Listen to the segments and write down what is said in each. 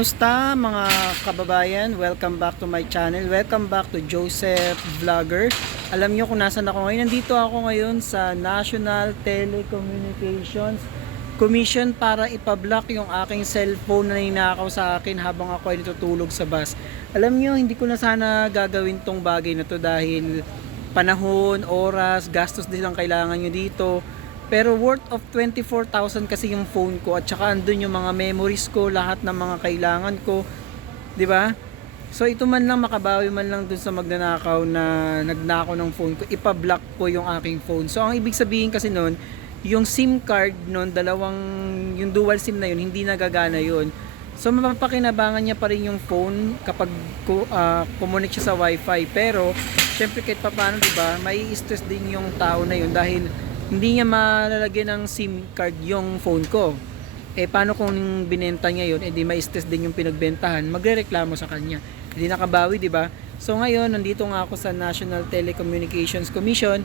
Kamusta mga kababayan? Welcome back to my channel. Welcome back to Joseph Vlogger. Alam nyo kung nasan ako ngayon. Nandito ako ngayon sa National Telecommunications Commission para ipablock yung aking cellphone na ninakaw sa akin habang ako ay natutulog sa bus. Alam nyo, hindi ko na sana gagawin tong bagay na to dahil panahon, oras, gastos din ang kailangan nyo dito. Pero worth of 24,000 kasi yung phone ko at saka andun yung mga memories ko, lahat ng mga kailangan ko, 'di ba? So ito man lang makabawi man lang dun sa magnanakaw na nagnakaw ng phone ko, ipa-block ko yung aking phone. So ang ibig sabihin kasi noon, yung SIM card noon, yung dual SIM na yun, hindi nagagana yun. So mapapakinabangan niya pa rin yung phone kapag connect siya sa Wi-Fi. Pero syempre kahit papaano, 'di ba? May stress din yung tao na yun dahil hindi niya malalagyan ng SIM card yung phone ko. Eh paano kung binenta niya yun, di ma-stress din yung pinagbentahan, magrereklamo sa kanya. Hindi nakabawi, di ba? So ngayon, nandito nga ako sa National Telecommunications Commission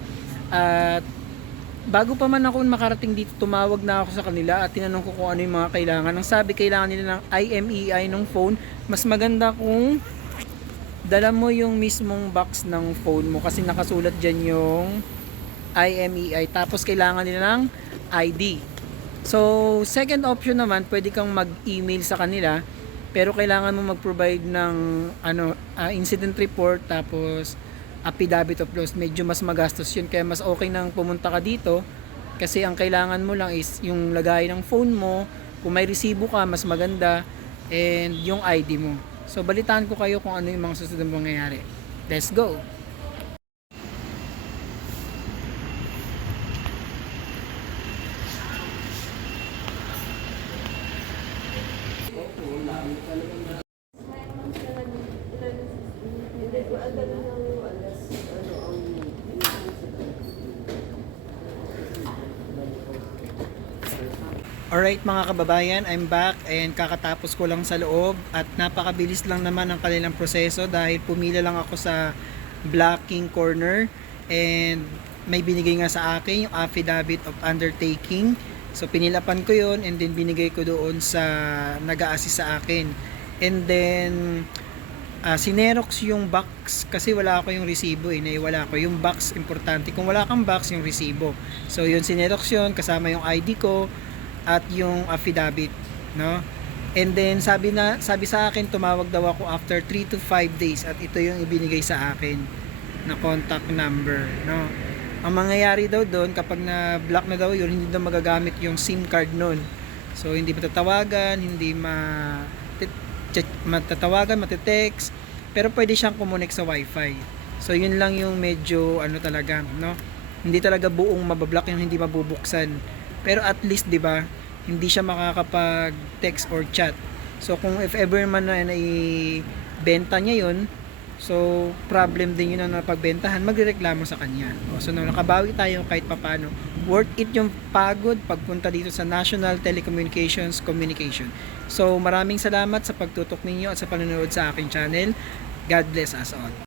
at bago pa man ako makarating dito, tumawag na ako sa kanila at tinanong ko kung ano yung mga kailangan. Ang sabi, kailangan nila ng IMEI ng phone. Mas maganda kung dala mo yung mismong box ng phone mo kasi nakasulat dyan yung IMEI, tapos kailangan nila ng ID. So, second option naman, pwede kang mag-email sa kanila, pero kailangan mo mag-provide ng incident report, tapos affidavit of loss. Medyo mas magastos yun, kaya mas okay nang pumunta ka dito, kasi ang kailangan mo lang is yung lagay ng phone mo, kung may resibo ka, mas maganda, and yung ID mo. So, balitaan ko kayo kung ano yung mga susunod na mangyayari. Let's go! Alright mga kababayan, I'm back and kakatapos ko lang sa loob at napakabilis lang naman ang kanilang proseso dahil pumila lang ako sa blocking corner and may binigay nga sa akin yung affidavit of undertaking. So pinilapan ko yon and then binigay ko doon sa nag-a-assist sa akin. And then sinerox yung box kasi wala ako yung resibo naiwala ko yung box. Importante, kung wala kang box, yung resibo. So yun, sinerox yun kasama yung ID ko at yung affidavit, no? And then sabi sa akin, tumawag daw ako after 3 to 5 days at ito yung ibinigay sa akin na contact number, no? Ang mangyayari daw doon kapag na-block na daw yun, hindi daw magagamit yung SIM card noon. So hindi matatawagan, hindi matatawagan, matetext, pero pwede siyang kumonek sa Wi-Fi. So yun lang yung medyo talaga, no? Hindi talaga buong mabablock yung hindi mabubuksan. Pero at least, 'di ba, hindi siya makakapag-text or chat. So kung if ever man na i-benta niya 'yon, so problem din 'yun na pagbentahan, magrereklamo sa kanya. So nakabawi tayo kahit papaano. Worth it yung pagod pagpunta dito sa National Telecommunications Communication. So maraming salamat sa pagtutok ninyo at sa panonood sa aking channel. God bless us all.